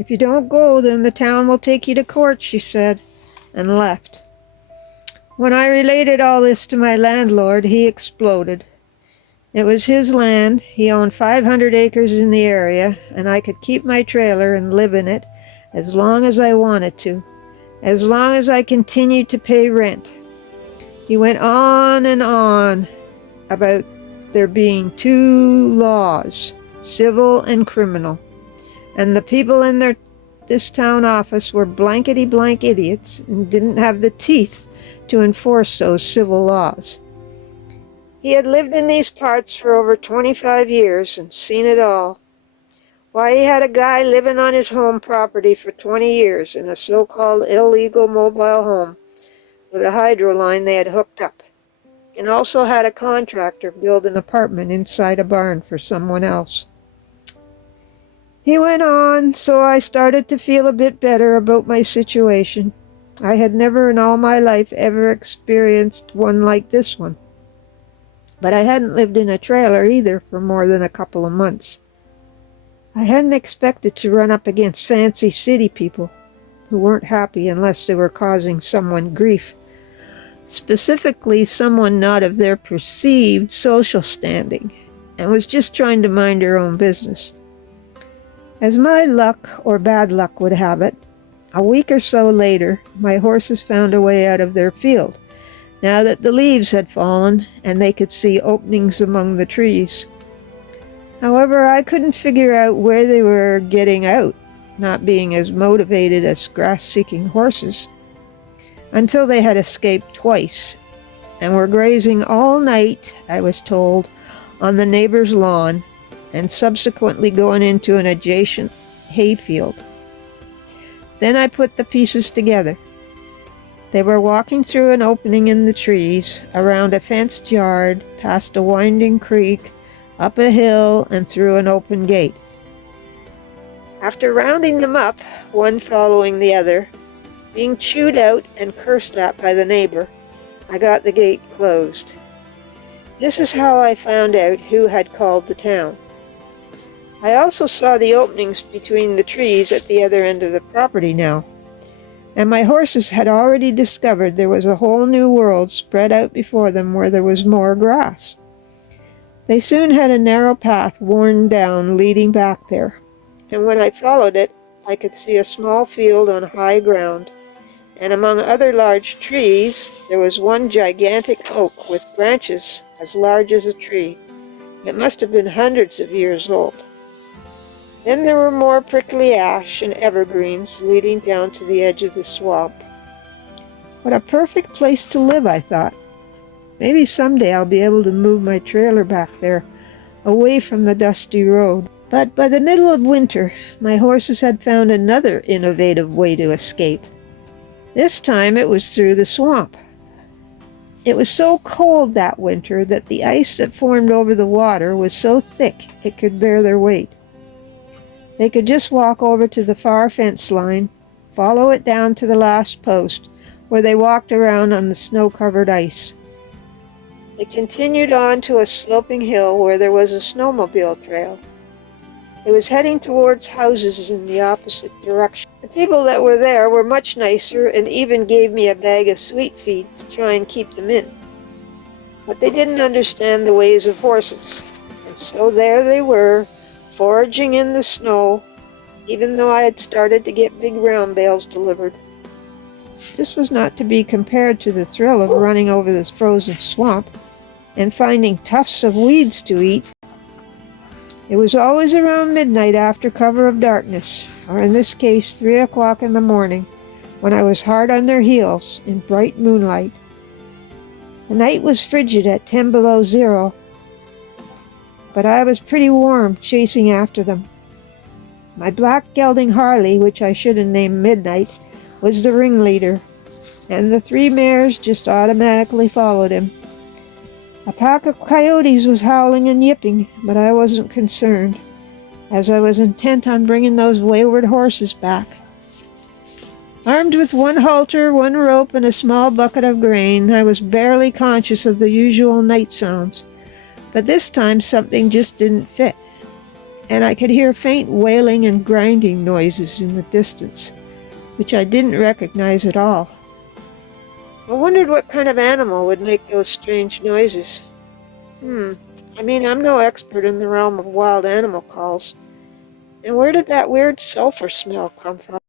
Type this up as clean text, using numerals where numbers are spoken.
If you don't go, then the town will take you to court, she said, and left. When I related all this to my landlord, he exploded. It was his land. He owned 500 acres in the area, and I could keep my trailer and live in it as long as I wanted to, as long as I continued to pay rent. He went on and on about there being two laws, civil and criminal, and the people in this town office were blankety-blank idiots and didn't have the teeth to enforce those civil laws. He had lived in these parts for over 25 years and seen it all. Why, he had a guy living on his home property for 20 years in a so-called illegal mobile home with a hydro line they had hooked up, and also had a contractor build an apartment inside a barn for someone else. He went on, so I started to feel a bit better about my situation. I had never in all my life ever experienced one like this one. But I hadn't lived in a trailer either for more than a couple of months. I hadn't expected to run up against fancy city people who weren't happy unless they were causing someone grief, specifically someone not of their perceived social standing, and was just trying to mind her own business. As my luck or bad luck would have it, a week or so later, my horses found a way out of their field, now that the leaves had fallen and they could see openings among the trees. However, I couldn't figure out where they were getting out, not being as motivated as grass-seeking horses, until they had escaped twice and were grazing all night, I was told, on the neighbor's lawn, and subsequently going into an adjacent hayfield. Then I put the pieces together. They were walking through an opening in the trees, around a fenced yard, past a winding creek, up a hill, and through an open gate. After rounding them up, one following the other, being chewed out and cursed at by the neighbor, I got the gate closed. This is how I found out who had called the town. I also saw the openings between the trees at the other end of the property now, and my horses had already discovered there was a whole new world spread out before them where there was more grass. They soon had a narrow path worn down leading back there, and when I followed it, I could see a small field on high ground, and among other large trees, there was one gigantic oak with branches as large as a tree. It must have been hundreds of years old. Then there were more prickly ash and evergreens leading down to the edge of the swamp. What a perfect place to live, I thought. Maybe someday I'll be able to move my trailer back there, away from the dusty road. But by the middle of winter, my horses had found another innovative way to escape. This time it was through the swamp. It was so cold that winter that the ice that formed over the water was so thick it could bear their weight. They could just walk over to the far fence line, follow it down to the last post, where they walked around on the snow-covered ice. They continued on to a sloping hill where there was a snowmobile trail. It was heading towards houses in the opposite direction. The people that were there were much nicer and even gave me a bag of sweet feed to try and keep them in. But they didn't understand the ways of horses, and so there they were, foraging in the snow, even though I had started to get big round bales delivered. This was not to be compared to the thrill of running over this frozen swamp and finding tufts of weeds to eat. It was always around midnight after cover of darkness, or in this case 3 o'clock in the morning, when I was hard on their heels in bright moonlight. The night was frigid at 10 below zero, but I was pretty warm chasing after them. My black gelding Harley, which I should have named Midnight, was the ringleader, and the 3 mares just automatically followed him. A pack of coyotes was howling and yipping, but I wasn't concerned, as I was intent on bringing those wayward horses back. Armed with 1 halter, 1 rope, and a small bucket of grain, I was barely conscious of the usual night sounds, but this time something just didn't fit. and I could hear faint wailing and grinding noises in the distance, which I didn't recognize at all. I wondered what kind of animal would make those strange noises. I mean, I'm no expert in the realm of wild animal calls. And where did that weird sulfur smell come from?